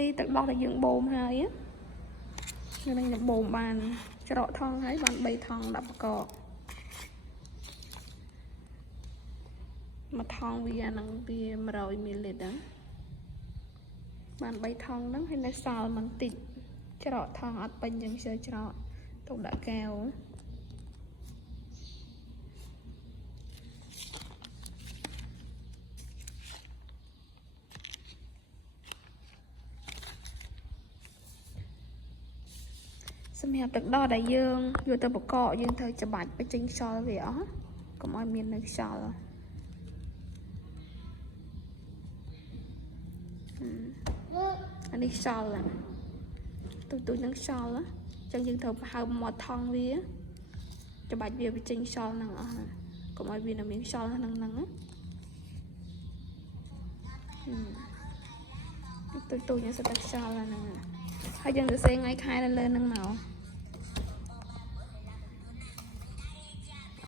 នេះទឹកដោះតែយើងបូមហើយយើងនឹងបូមបានច្រកថងហើយបាន3ថង10បកកមួយថងវាហ្នឹងវា100 ml ហ្នឹងបាន3ថងហ្នឹងហើយនៅសល់មិនតិចច្រកថងអត់ពេញយើងជឿច្រកទុកដាក់កែវសម្រាប់ទឹកដោះដែលយើងយកទៅបកកយើងត្រូវច្បាច់បញ្ចេញខ្យល់វាអស់កុំឲ្យមាននៅខ្យល់អានេះខ្យល់ទូនឹងខ្យល់អញ្ចឹងយើងត្រូវហើមមាត់ថងវាច្បាច់វាបញ្ចេញខ្យល់ហ្នឹងអស់កុំឲ្យវានៅមានខ្យល់ហ្នឹងទូយើងសិតតែខ្យល់ហ្នឹងហើយយើងទៅសេថ្ងៃខែនៅលើហ្នឹងមក